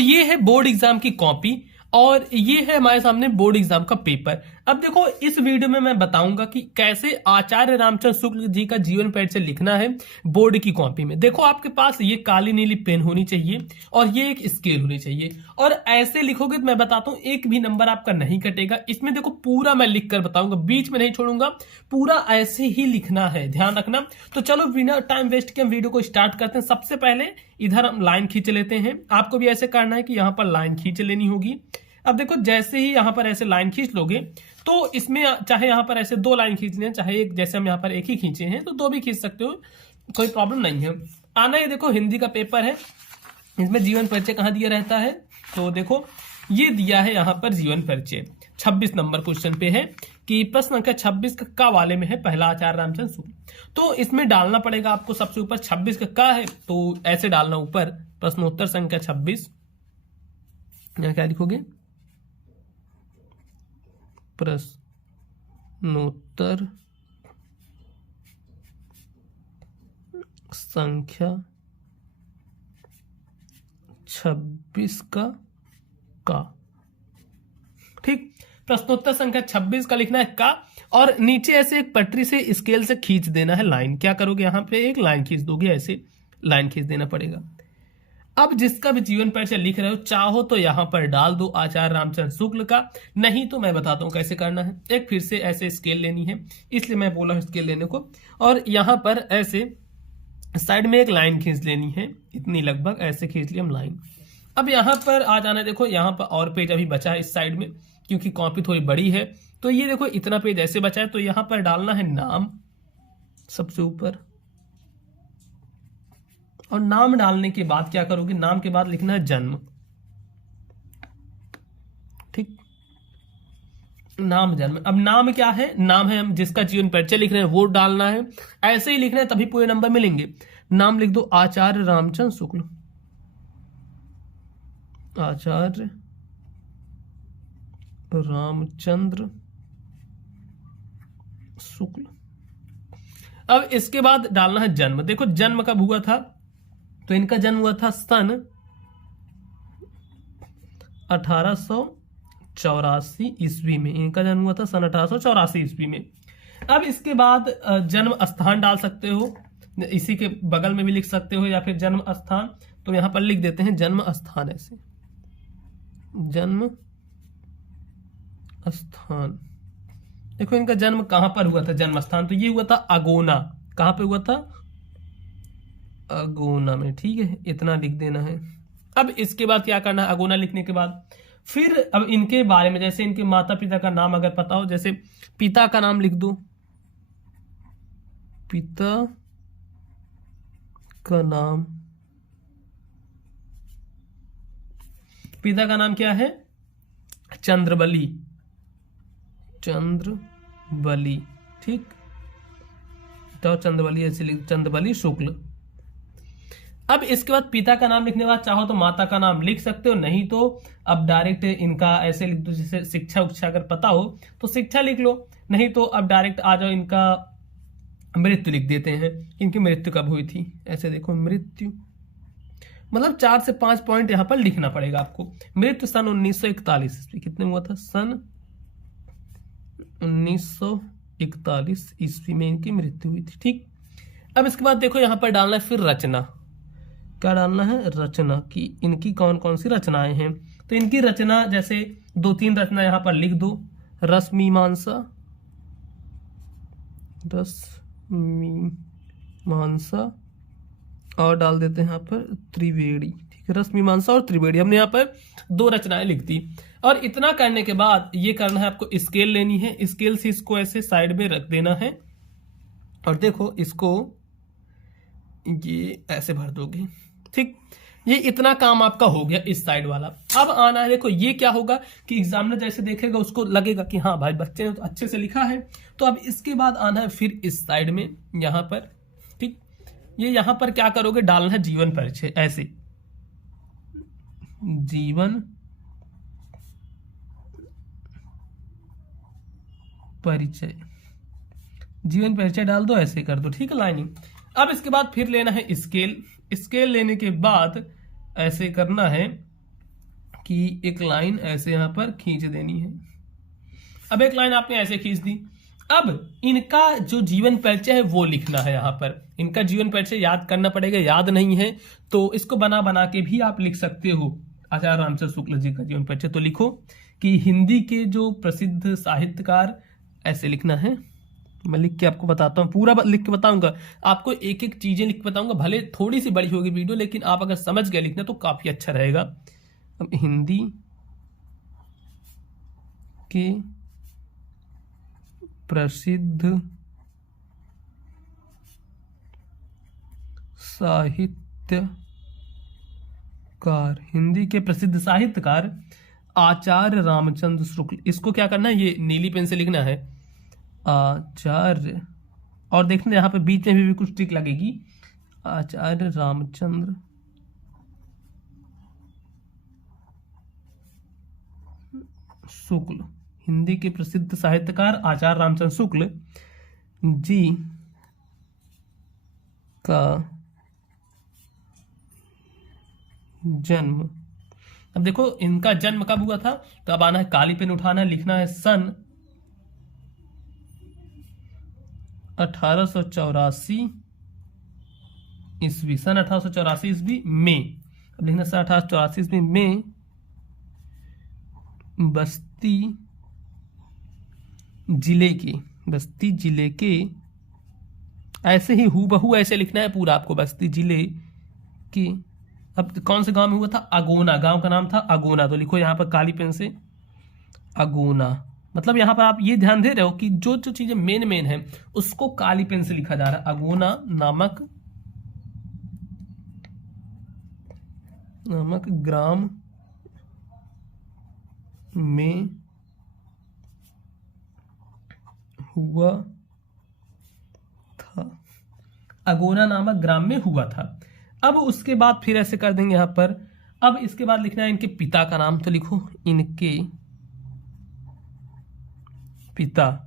ये है board exam की कॉपी और ये है हमारे सामने बोर्ड एग्जाम का पेपर। अब देखो इस वीडियो में मैं बताऊंगा कि कैसे आचार्य रामचंद्र शुक्ल जी का जीवन परिचय लिखना है बोर्ड की कॉपी में। देखो आपके पास ये काली नीली पेन होनी चाहिए और ये एक स्केल होनी चाहिए और ऐसे लिखोगे तो मैं बताता हूं एक भी नंबर आपका नहीं कटेगा। इसमें देखो पूरा मैं लिख कर बताऊंगा, बीच में नहीं छोड़ूंगा, पूरा ऐसे ही लिखना है, ध्यान रखना। तो चलो बिना टाइम वेस्ट के हम वीडियो को स्टार्ट करते हैं। सबसे पहले इधर हम लाइन खींच लेते हैं। आपको भी ऐसे करना है कि यहां पर लाइन खींच लेनी होगी। अब देखो जैसे ही यहां पर ऐसे लाइन खींच लोगे तो इसमें चाहे यहां पर ऐसे 2 लाइन खींच लें, चाहे एक, जैसे हम यहां पर एक ही खींचे हैं तो 2 भी खींच सकते हो, कोई प्रॉब्लम नहीं है। आना ये देखो हिंदी का पेपर है, इसमें जीवन परिचय कहां दिया रहता है, तो देखो ये दिया है यहां पर जीवन परिचय 26 नंबर क्वेश्चन पे है कि प्रश्न संख्या 26 का वाले में है पहला आचार्य रामचंद्र शुक्ल। तो इसमें डालना पड़ेगा आपको सबसे ऊपर 26 का है तो ऐसे डालना ऊपर प्रश्नोत्तर संख्या 26। यहां क्या लिखोगे, प्रश्नोत्तर संख्या 26 का ठीक, प्रश्नोत्तर संख्या 26 का लिखना है का और नीचे ऐसे एक पटरी से स्केल से खींच देना है लाइन। क्या करोगे, यहां पे एक लाइन खींच दोगे, ऐसे लाइन खींच देना पड़ेगा। अब जिसका भी जीवन परिचय लिख रहे हो चाहो तो यहां पर डाल दो आचार्य रामचंद्र शुक्ल का, नहीं तो मैं बताता हूं कैसे करना है। एक फिर से ऐसे स्केल लेनी है, इसलिए मैं बोला स्केल लेने को, और यहां पर ऐसे साइड में एक लाइन खींच लेनी है, इतनी लगभग ऐसे खींच ली हम लाइन। अब यहां पर आ जाना, देखो यहां पर और पेज अभी बचा है इस साइड में क्योंकि कॉपी थोड़ी बड़ी है, तो ये देखो इतना पेज ऐसे बचा है। तो यहां पर डालना है नाम सबसे ऊपर, और नाम डालने के बाद क्या करोगे, नाम के बाद लिखना है जन्म, ठीक, नाम जन्म। अब नाम क्या है, नाम है हम जिसका जीवन परिचय लिख रहे हैं वो डालना है, ऐसे ही लिखना है तभी पूरे नंबर मिलेंगे। नाम लिख दो आचार्य रामचंद्र शुक्ल, आचार्य रामचंद्र शुक्ल। अब इसके बाद डालना है जन्म। देखो जन्म कब हुआ था, तो इनका जन्म हुआ था सन 1884 ईस्वी में, इनका जन्म हुआ था सन 1884 ईस्वी में। अब इसके बाद जन्म स्थान डाल सकते हो, इसी के बगल में भी लिख सकते हो या फिर जन्म स्थान, तो यहां पर लिख देते हैं जन्म स्थान, ऐसे जन्म स्थान। देखो इनका जन्म कहां पर हुआ था, जन्म स्थान, तो ये हुआ था अगोना। कहां पे हुआ था, अगोना में, ठीक है, इतना लिख देना है। अब इसके बाद क्या करना है, अगोना लिखने के बाद फिर अब इनके बारे में, जैसे इनके माता पिता का नाम अगर पता हो, जैसे पिता का नाम लिख दो, पिता का नाम, पिता का नाम क्या है, चंद्रबली, चंद्रबली, ठीक, तो चंद्रबली ऐसे लिख, चंद्रबली शुक्ल। अब इसके बाद पिता का नाम लिखने के बाद चाहो तो माता का नाम लिख सकते हो, नहीं तो अब डायरेक्ट इनका ऐसे लिख दो, जैसे शिक्षा उच्छा अगर पता हो तो शिक्षा लिख लो, नहीं तो अब डायरेक्ट आ जाओ इनका मृत्यु लिख देते हैं, इनकी मृत्यु कब हुई थी, ऐसे देखो मृत्यु, मतलब 4 से 5 पॉइंट यहां पर लिखना पड़ेगा आपको। मृत्यु सन 1941 ईस्वी, कितने में हुआ था, सन 1941 ईस्वी में इनकी मृत्यु हुई थी, ठीक। अब इसके बाद देखो यहां पर डालना है फिर रचना, क्या डालना है, रचना, की इनकी कौन कौन सी रचनाएं हैं। तो इनकी रचना जैसे 2-3 रचना यहां पर लिख दो, रसमीमांसा, रसमीमांसा, और डाल देते हैं यहाँ पर त्रिवेणी, ठीक है, रसमीमांसा और त्रिवेणी, हमने यहाँ पर 2 रचनाएं लिख दी। और इतना करने के बाद ये करना है आपको, स्केल लेनी है, स्केल से इसको ऐसे साइड में रख देना है और देखो इसको ये ऐसे भर दोगे, ठीक। ये इतना काम आपका हो गया इस साइड वाला। अब आना है, देखो ये क्या होगा कि एग्जामिनर जैसे देखेगा उसको लगेगा कि हाँ भाई बच्चे ने तो अच्छे से लिखा है। तो अब इसके बाद आना है फिर इस साइड में, यहां पर, ठीक, ये यहां पर क्या करोगे, डालना है जीवन परिचय, ऐसे जीवन परिचय, जीवन परिचय डाल दो, ऐसे कर दो, ठीक है, लाइनिंग। अब इसके बाद फिर लेना है स्केल, स्केल लेने के बाद ऐसे करना है, कि एक लाइन ऐसे यहां पर खींच देनी है। अब एक लाइन आपने ऐसे खींच दी। अब इनका जो जीवन परिचय है वो लिखना है। यहां पर इनका जीवन परिचय याद करना पड़ेगा, याद नहीं है तो इसको बना बना के भी आप लिख सकते हो। आचार्य रामचंद्र शुक्ल जी का जीवन परिचय तो लिखो कि हिंदी के जो प्रसिद्ध साहित्यकार, ऐसे लिखना है। मैं लिख के आपको बताता हूँ, पूरा लिख के बताऊंगा आपको, एक एक चीजें लिख के बताऊंगा। भले थोड़ी सी बड़ी होगी वीडियो, लेकिन आप अगर समझ गए लिखना तो काफी अच्छा रहेगा। अब हिंदी के प्रसिद्ध साहित्यकार, हिंदी के प्रसिद्ध साहित्यकार आचार्य रामचंद्र शुक्ल। इसको क्या करना है, ये नीली पेन से लिखना है, आचार्य, और देखना यहाँ पे बीच में भी कुछ टिक लगेगी, आचार्य रामचंद्र शुक्ल, हिंदी के प्रसिद्ध साहित्यकार आचार्य रामचंद्र शुक्ल जी का जन्म। अब देखो इनका जन्म कब हुआ था, तो अब आना है, काली पेन उठाना है, लिखना है सन 1884 ईस्वी, सन 1884 ईस्वी में। अब लिखना सन 1884 ईस्वी में बस्ती जिले के, ऐसे ही हूबहू ऐसे लिखना है पूरा आपको, बस्ती जिले के। अब कौन से गांव में हुआ था, अगोना, गांव का नाम था अगोना, तो लिखो यहां पर काली पेन से अगोना। मतलब यहां पर आप ये ध्यान दे रहे हो कि जो जो चीजें मेन है उसको काली पेन से लिखा जा रहा है। अगोना नामक ग्राम में हुआ था, अगोना नामक ग्राम में हुआ था। अब उसके बाद फिर ऐसे कर देंगे यहां पर। अब इसके बाद लिखना है इनके पिता का नाम, तो लिखो इनके पिता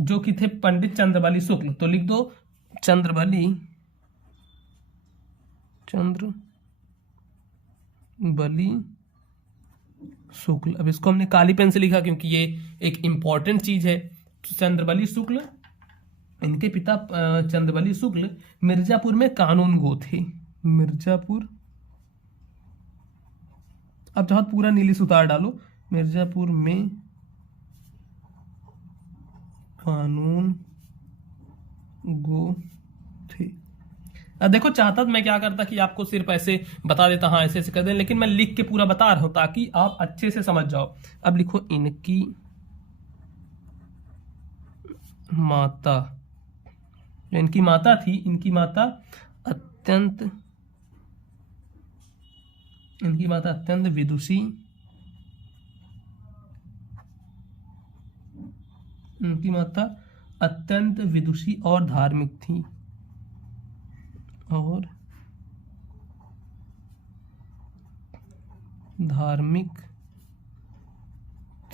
जो कि थे पंडित चंद्रबली शुक्ल, तो लिख दो चंद्रबली शुक्ल। अब इसको हमने काली पेन से लिखा क्योंकि ये एक इंपॉर्टेंट चीज है। चंद्रबली शुक्ल, इनके पिता चंद्रबली शुक्ल मिर्जापुर में कानून गो थे, मिर्जापुर, अब चाहो पूरा नीली से उतार डालो, मिर्जापुर में कानून गो थे। अब देखो चाहता मैं क्या करता कि आपको सिर्फ ऐसे बता देता, हाँ ऐसे ऐसे कर दे, लेकिन मैं लिख के पूरा बता रहा हूं ताकि आप अच्छे से समझ जाओ। अब लिखो इनकी माता, इनकी माता थी, इनकी माता अत्यंत विदुषी, उनकी माता अत्यंत विदुषी और धार्मिक थी,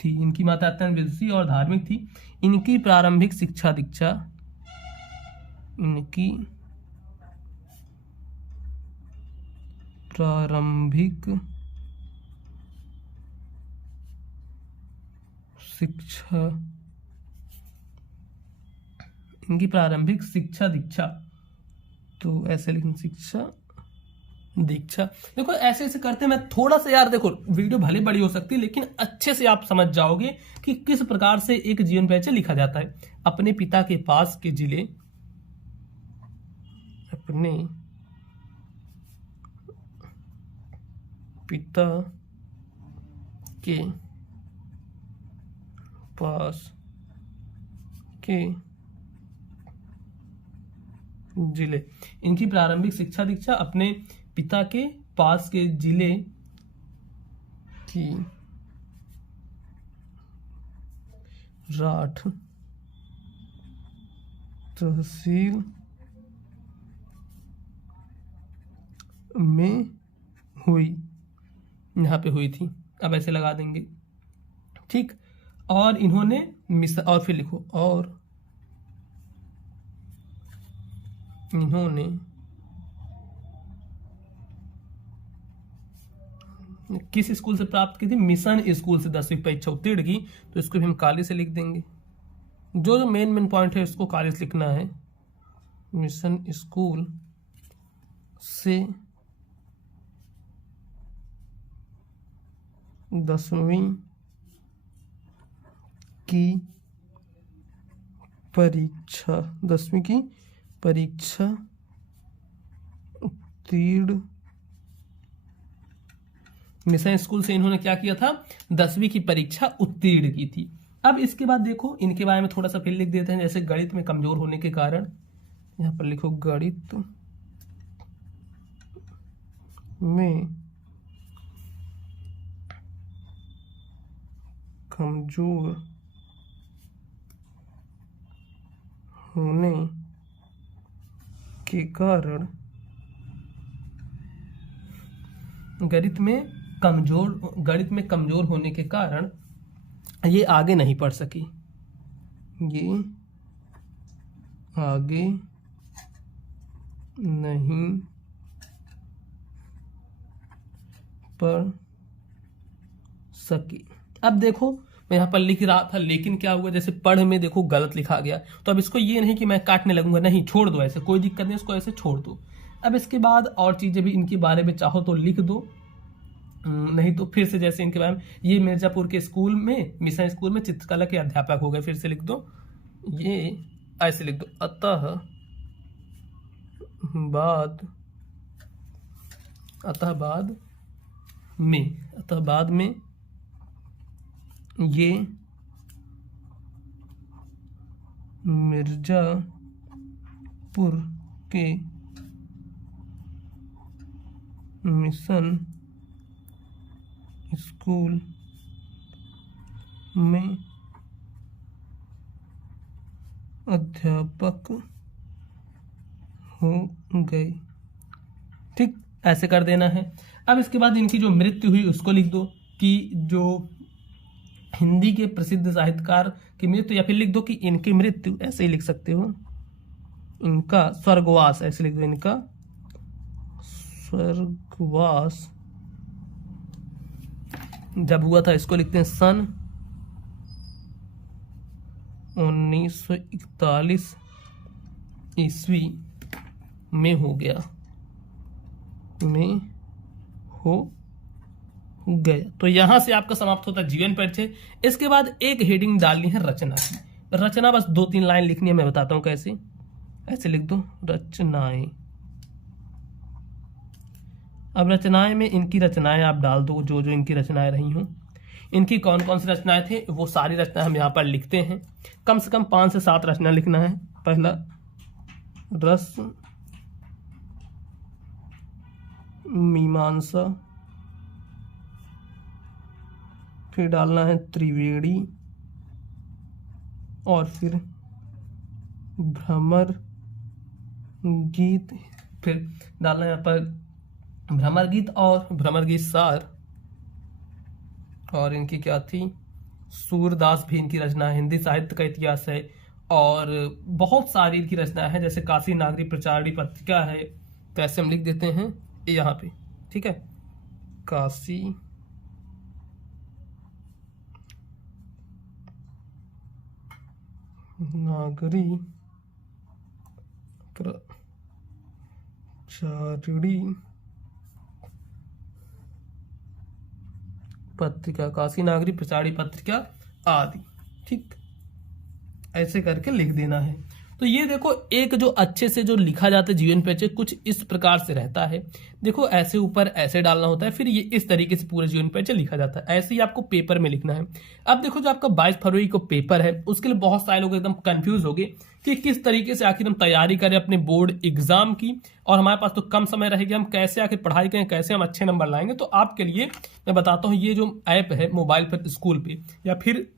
इनकी माता अत्यंत विदुषी और धार्मिक थी। इनकी प्रारंभिक शिक्षा दीक्षा, इनकी प्रारंभिक शिक्षा दीक्षा, तो ऐसे लिखना शिक्षा दीक्षा। देखो ऐसे ऐसे करते मैं थोड़ा सा, यार देखो वीडियो भले बड़ी हो सकती है लेकिन अच्छे से आप समझ जाओगे कि किस प्रकार से एक जीवन परिचय लिखा जाता है। अपने पिता के पास के जिले, अपने पिता के पास के जिले, इनकी प्रारंभिक शिक्षा दीक्षा अपने पिता के पास के जिले की राठ तहसील में हुई, यहां पे हुई थी। अब ऐसे लगा देंगे, ठीक। और इन्होंने और फिर लिखो, और इन्होंने किस स्कूल से प्राप्त की थी? मिशन स्कूल से 10वीं परीक्षा उत्तीर्ण की। तो इसको भी हम काले से लिख देंगे। जो जो मेन पॉइंट है उसको काले से लिखना है। मिशन स्कूल से 10वीं की परीक्षा, 10वीं की परीक्षा उत्तीर्ण। मिशन स्कूल से इन्होंने क्या किया था? 10वीं की परीक्षा उत्तीर्ण की थी। अब इसके बाद देखो इनके बारे में थोड़ा सा फिर लिख देते हैं। जैसे गणित में कमजोर होने के कारण, यहां पर लिखो गणित में कमजोर होने के कारण, गणित में कमजोर होने के कारण ये आगे नहीं पढ़ सकी। ये आगे नहीं पढ़ सकी। अब देखो मैं यहाँ पर लिख रहा था, लेकिन क्या हुआ, जैसे पढ़ में देखो गलत लिखा गया। तो अब इसको ये नहीं कि मैं काटने लगूंगा, नहीं, छोड़ दो, ऐसे कोई दिक्कत नहीं, इसको ऐसे छोड़ दो। अब इसके बाद और चीजें भी इनके बारे में चाहो तो लिख दो, नहीं तो फिर से जैसे इनके बारे में, ये मिर्जापुर के स्कूल में, मिशन स्कूल में चित्रकला के अध्यापक हो गए। फिर से लिख दो, ये ऐसे लिख दो, अतः बाद में ये मिर्जापुर के मिशन स्कूल में अध्यापक हो गए। ठीक, ऐसे कर देना है। अब इसके बाद इनकी जो मृत्यु हुई उसको लिख दो कि जो हिंदी के प्रसिद्ध साहित्यकार की मृत्यु, या फिर लिख दो कि इनकी मृत्यु, ऐसे ही लिख सकते हो, इनका स्वर्गवास, ऐसे लिख दो, इनका स्वर्गवास जब हुआ था, इसको लिखते हैं सन 1941 ईस्वी में हो गया, तो यहां से आपका समाप्त होता है जीवन परिचय। इसके बाद एक हेडिंग डालनी है रचना की। रचना बस 2-3 लाइन लिखनी है, मैं बताता हूं कैसे। ऐसे लिख दो, रचनाएं। अब रचनाएं में इनकी रचनाएं आप डाल दो, जो जो इनकी रचनाएं रही हों। इनकी कौन कौन सी रचनाएं थे वो सारी रचनाएं हम यहाँ पर लिखते हैं। कम से कम 5 से 7 रचना लिखना है। पहला रस मीमांसा, फिर डालना है त्रिवेणी, और फिर भ्रमर गीत, फिर डालना है यहाँ पर भ्रमर गीत और भ्रमर गीत सार, और इनकी क्या थी, सूरदास भी इनकी रचना है, हिंदी साहित्य का इतिहास है, और बहुत सारी इनकी रचना है, जैसे काशी नागरी प्रचारणी पत्रिका है। तो ऐसे हम लिख देते हैं यहाँ पे, ठीक है, काशी नागरी प्रचारणी पत्रिका, काशी नागरी प्रचारणी पत्रिका आदि। ठीक, ऐसे करके लिख देना है। तो ये देखो, एक जो अच्छे से जो लिखा जाता है जीवन परिचय कुछ इस प्रकार से रहता है। देखो ऐसे ऊपर ऐसे डालना होता है, फिर ये इस तरीके से पूरा जीवन परिचय लिखा जाता है। ऐसे ही आपको पेपर में लिखना है। अब देखो जो आपका 22 फरवरी को पेपर है, उसके लिए बहुत सारे लोग एकदम कंफ्यूज हो गए कि किस तरीके से आखिर हम तैयारी करें अपने बोर्ड एग्जाम की, और हमारे पास तो कम समय रहेगा, हम कैसे आखिर पढ़ाई करें, कैसे हम अच्छे नंबर लाएंगे। तो आपके लिए मैं बताता हूँ, ये जो ऐप है मोबाइल पर स्कूल पे, या फिर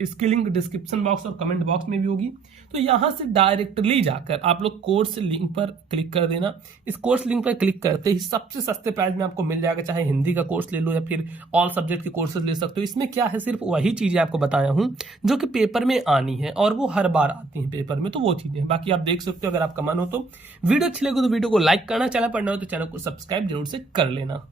इसकी लिंक डिस्क्रिप्शन बॉक्स और कमेंट बॉक्स में भी होगी। तो यहां से डायरेक्टली जाकर आप लोग कोर्स लिंक पर क्लिक कर देना। इस कोर्स लिंक पर क्लिक करते ही सबसे सस्ते प्राइस में आपको मिल जाएगा, चाहे हिंदी का कोर्स ले लो या फिर ऑल सब्जेक्ट के कोर्सेज ले सकते हो। इसमें क्या है, सिर्फ वही चीजें आपको बताया हूं जो कि पेपर में आनी है, और वो हर बार आती हैं पेपर में, तो वो चीजें बाकी आप देख सकते हो। अगर आपका मन हो तो वीडियो अच्छी लगे तो वीडियो को लाइक करना, चैनल पर नए हो तो चैनल को सब्सक्राइब जरूर से कर लेना।